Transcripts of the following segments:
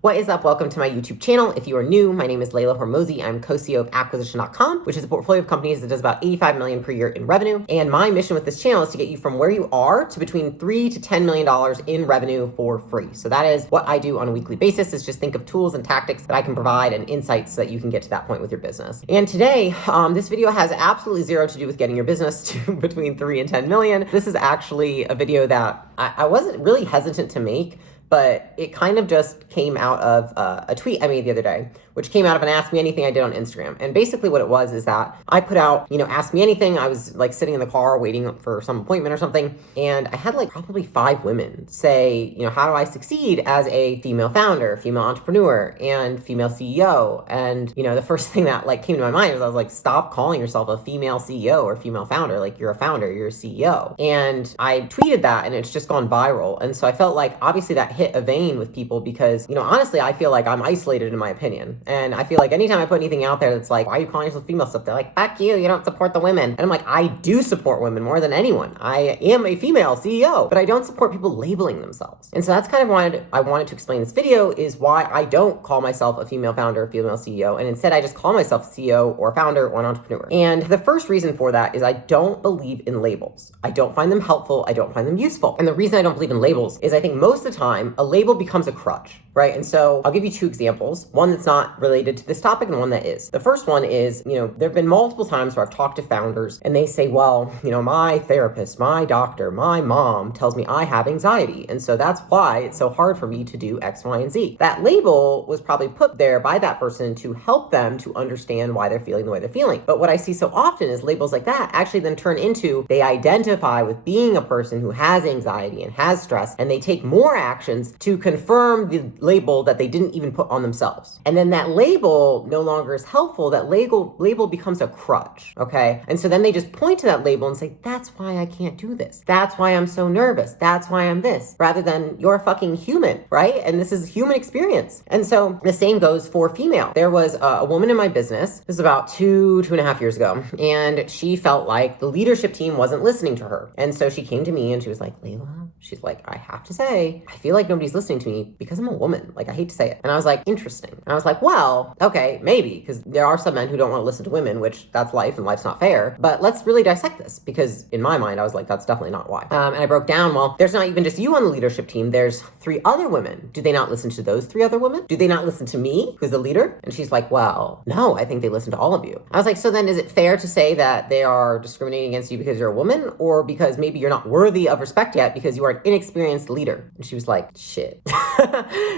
What is up? Welcome to my YouTube channel. If you are new, my name is Layla Hormozi. I'm co-CEO of Acquisition.com, which is a portfolio of companies that does about 85 million per year in revenue. And my mission with this channel is to get you from where you are to between $3 to $10 million in revenue for free. So that is what I do on a weekly basis, is just think of tools and tactics that I can provide and insights so that you can get to that point with your business. And today, this video has absolutely zero to do with getting your business to between 3 and 10 million. This is actually a video that I wasn't really hesitant to make, but it kind of just came out of a tweet I made the other day, which came out of an Ask Me Anything I did on Instagram. And basically what it was is that I put out, Ask Me Anything. I was like sitting in the car waiting for some appointment or something. And I had like probably 5 women say, how do I succeed as a female founder, female entrepreneur, and female CEO? And, the first thing that like came to my mind was I was like, stop calling yourself a female CEO or female founder. Like, you're a founder, you're a CEO. And I tweeted that and it's just gone viral. And so I felt like obviously that hit a vein with people because, honestly, I feel like I'm isolated in my opinion. And I feel like anytime I put anything out there that's like, why are you calling yourself female stuff? They're like, fuck you don't support the women. And I'm like, I do support women more than anyone. I am a female CEO, but I don't support people labeling themselves. And so that's kind of why I wanted to explain this video, is why I don't call myself a female founder or female CEO. And instead I just call myself CEO or founder or an entrepreneur. And the first reason for that is I don't believe in labels. I don't find them helpful. I don't find them useful. And the reason I don't believe in labels is I think most of the time a label becomes a crutch, right? And so I'll give you 2 examples, one that's not related to this topic and one that is. The first one is, there have been multiple times where I've talked to founders and they say, well, my therapist, my doctor, my mom tells me I have anxiety. And so that's why it's so hard for me to do X, Y, and Z. That label was probably put there by that person to help them to understand why they're feeling the way they're feeling. But what I see so often is labels like that actually then turn into, they identify with being a person who has anxiety and has stress, and they take more actions to confirm the label that they didn't even put on themselves. And then that label no longer is helpful. That label becomes a crutch, okay? And so then they just point to that label and say, that's why I can't do this. That's why I'm so nervous. That's why I'm this. Rather than, you're a fucking human, right? And this is human experience. And so the same goes for female. There was a woman in my business, this is about 2.5 years ago, and she felt like the leadership team wasn't listening to her. And so she came to me and she was like, Layla, she's like, I have to say, I feel like nobody's listening to me because I'm a woman. Like, I hate to say it. And I was like, interesting. And I was like, well, okay, maybe, because there are some men who don't want to listen to women, which that's life and life's not fair. But let's really dissect this, because in my mind, I was like, that's definitely not why. And I broke down, well, there's not even just you on the leadership team. There's 3 other women. Do they not listen to those 3 other women? Do they not listen to me, who's the leader? And she's like, well, no, I think they listen to all of you. I was like, so then is it fair to say that they are discriminating against you because you're a woman, or because maybe you're not worthy of respect yet because you are an inexperienced leader? And she was like, shit.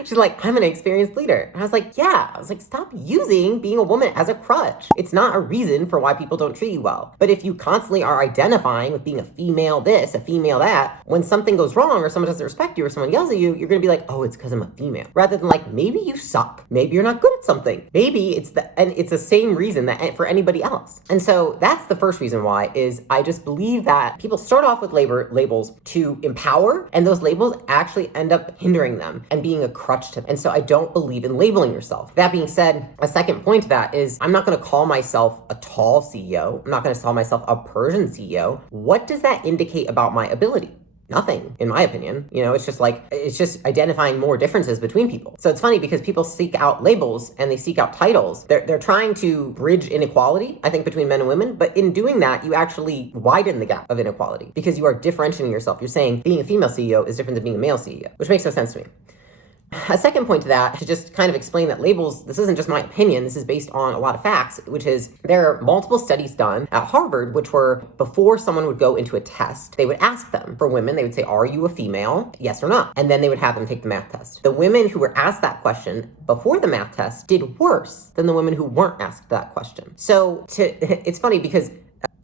She's like, I'm an experienced leader. And I was like, yeah. I was like, stop using being a woman as a crutch. It's not a reason for why people don't treat you well. But if you constantly are identifying with being a female this, a female that, when something goes wrong or someone doesn't respect you or someone yells at you, you're going to be like, oh, it's because I'm a female. Rather than like, maybe you suck. Maybe you're not good at something. Maybe it's the same reason that for anybody else. And so that's the first reason why, is I just believe that people start off with labels to empower, and those labels actually end up hindering them and being a crutch to them. And so I don't believe in labeling yourself. That being said, a second point to that is, I'm not going to call myself a tall CEO. I'm not going to call myself a Persian CEO. What does that indicate about my ability? Nothing, in my opinion. It's just identifying more differences between people. So it's funny because people seek out labels and they seek out titles. They're trying to bridge inequality, I think, between men and women. But in doing that, you actually widen the gap of inequality because you are differentiating yourself. You're saying being a female CEO is different than being a male CEO, which makes no sense to me. A second point to that, to just kind of explain that labels, this isn't just my opinion, this is based on a lot of facts, which is there are multiple studies done at Harvard, which were before someone would go into a test, they would ask them, for women, they would say, are you a female? Yes or no? And then they would have them take the math test. The women who were asked that question before the math test did worse than the women who weren't asked that question. So it's funny because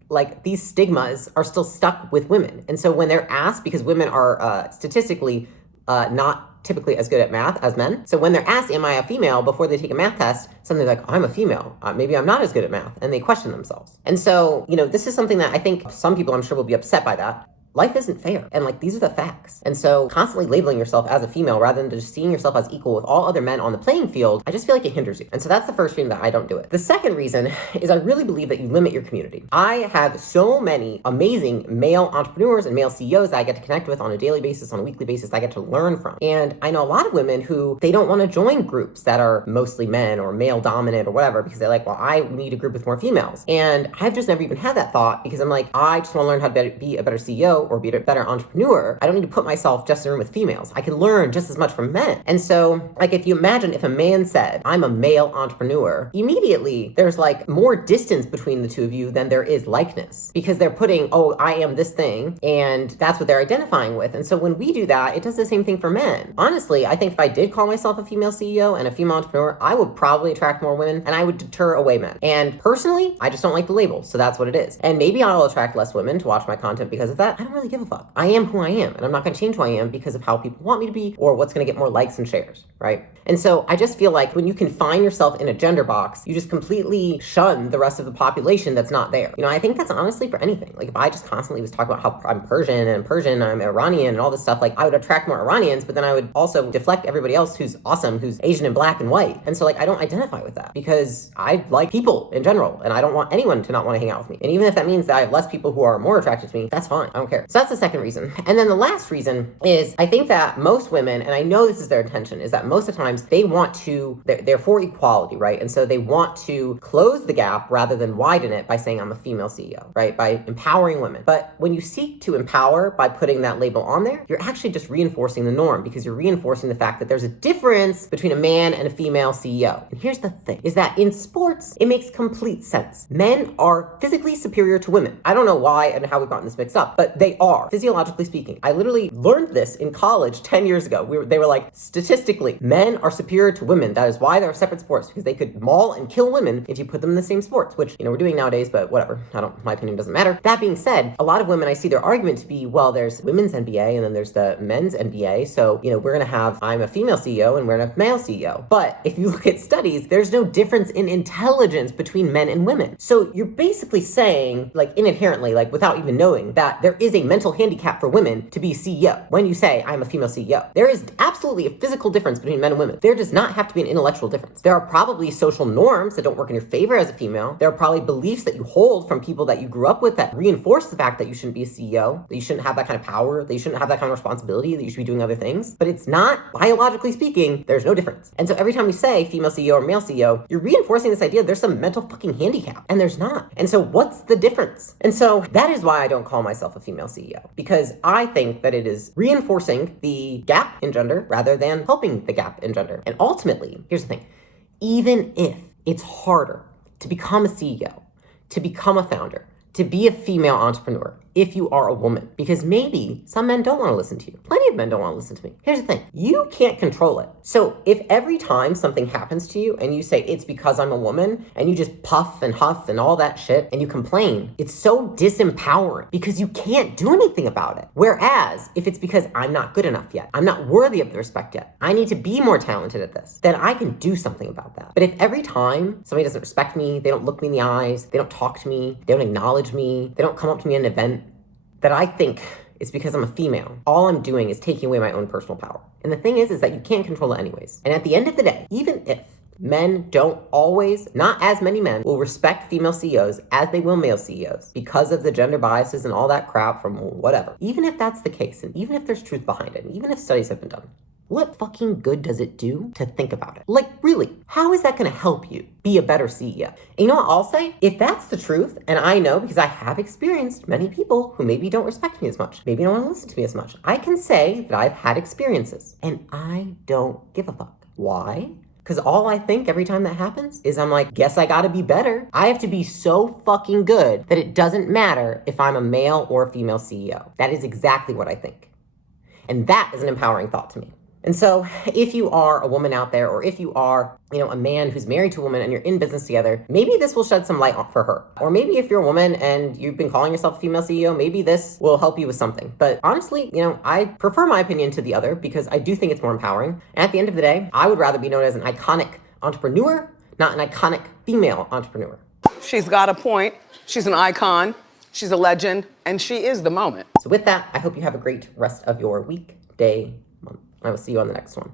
like these stigmas are still stuck with women. And so when they're asked, because women are statistically not typically as good at math as men. So when they're asked, am I a female, before they take a math test, suddenly like, I'm a female. Maybe I'm not as good at math. And they question themselves. And so, this is something that I think some people, I'm sure, will be upset by that. life isn't fair. And like, these are the facts. And so constantly labeling yourself as a female rather than just seeing yourself as equal with all other men on the playing field, I just feel like it hinders you. And so that's the first reason that I don't do it. The second reason is I really believe that you limit your community. I have so many amazing male entrepreneurs and male CEOs that I get to connect with on a daily basis, on a weekly basis, I get to learn from. And I know a lot of women who they don't want to join groups that are mostly men or male dominant or whatever, because they're like, well, I need a group with more females. And I've just never even had that thought, because I'm like, I just want to learn how to be a better CEO or be a better entrepreneur. I don't need to put myself just in a room with females. I can learn just as much from men. And so, like, if you imagine if a man said, I'm a male entrepreneur, immediately there's like more distance between the two of you than there is likeness, because they're putting, oh, I am this thing, and that's what they're identifying with. And so when we do that, it does the same thing for men. Honestly, I think if I did call myself a female CEO and a female entrepreneur, I would probably attract more women and I would deter away men. And personally, I just don't like the label. So that's what it is. And maybe I'll attract less women to watch my content because of that. I don't really give a fuck. I am who I am, and I'm not going to change who I am because of how people want me to be or what's going to get more likes and shares, right? And so I just feel like when you confine yourself in a gender box, you just completely shun the rest of the population that's not there. You know, I think that's honestly for anything. Like, if I just constantly was talking about how I'm Persian, I'm Iranian and all this stuff, like, I would attract more Iranians, but then I would also deflect everybody else who's awesome, who's Asian and black and white. And so, like, I don't identify with that because I like people in general, and I don't want anyone to not want to hang out with me. And even if that means that I have less people who are more attracted to me, that's fine. I don't care. So that's the second reason. And then the last reason is I think that most women, and I know this is their intention, is that most of the times they want to, they're for equality, right? And so they want to close the gap rather than widen it by saying I'm a female CEO, right? By empowering women. But when you seek to empower by putting that label on there, you're actually just reinforcing the norm, because you're reinforcing the fact that there's a difference between a man and a female CEO. And here's the thing, is that in sports, it makes complete sense. Men are physically superior to women. I don't know why and how we've gotten this mixed up, but they are, physiologically speaking. I literally learned this in college 10 years ago. They were like, statistically, men are superior to women. That is why they're separate sports, because they could maul and kill women if you put them in the same sports, which, you know, we're doing nowadays, but whatever. My opinion doesn't matter. That being said, a lot of women, I see their argument to be, well, there's women's NBA and then there's the men's NBA. So, you know, we're going to have, I'm a female CEO and we're going to have male CEO. But if you look at studies, there's no difference in intelligence between men and women. So you're basically saying, like, inherently, like, without even knowing, that there is a mental handicap for women to be CEO. When you say, I'm a female CEO, there is absolutely a physical difference between men and women. There does not have to be an intellectual difference. There are probably social norms that don't work in your favor as a female. There are probably beliefs that you hold from people that you grew up with that reinforce the fact that you shouldn't be a CEO, that you shouldn't have that kind of power, that you shouldn't have that kind of responsibility, that you should be doing other things. But it's not, biologically speaking, there's no difference. And so every time you say female CEO or male CEO, you're reinforcing this idea there's some mental fucking handicap, and there's not. And so what's the difference? And so that is why I don't call myself a female CEO, because I think that it is reinforcing the gap in gender rather than helping the gap in gender. And ultimately, here's the thing, even if it's harder to become a CEO, to become a founder, to be a female entrepreneur, if you are a woman, because maybe some men don't want to listen to you. Plenty of men don't want to listen to me. Here's the thing, you can't control it. So if every time something happens to you and you say it's because I'm a woman, and you just puff and huff and all that shit and you complain, it's so disempowering because you can't do anything about it. Whereas if it's because I'm not good enough yet, I'm not worthy of the respect yet, I need to be more talented at this, then I can do something about that. But if every time somebody doesn't respect me, they don't look me in the eyes, they don't talk to me, they don't acknowledge me, they don't come up to me at an event, that I think it's because I'm a female, all I'm doing is taking away my own personal power. And the thing is that you can't control it anyways. And at the end of the day, even if men don't always, not as many men will respect female CEOs as they will male CEOs because of the gender biases and all that crap from whatever. Even if that's the case, and even if there's truth behind it, and even if studies have been done, what fucking good does it do to think about it? Like, really, how is that going to help you be a better CEO? And you know what I'll say? If that's the truth, and I know because I have experienced many people who maybe don't respect me as much, maybe don't want to listen to me as much, I can say that I've had experiences and I don't give a fuck. Why? Because all I think every time that happens is I'm like, guess I gotta be better. I have to be so fucking good that it doesn't matter if I'm a male or a female CEO. That is exactly what I think. And that is an empowering thought to me. And so if you are a woman out there, or if you are, you know, a man who's married to a woman and you're in business together, maybe this will shed some light for her. Or maybe if you're a woman and you've been calling yourself a female CEO, maybe this will help you with something. But honestly, you know, I prefer my opinion to the other because I do think it's more empowering. And at the end of the day, I would rather be known as an iconic entrepreneur, not an iconic female entrepreneur. She's got a point. She's an icon. She's a legend, and she is the moment. So with that, I hope you have a great rest of your week, day, month. I will see you on the next one.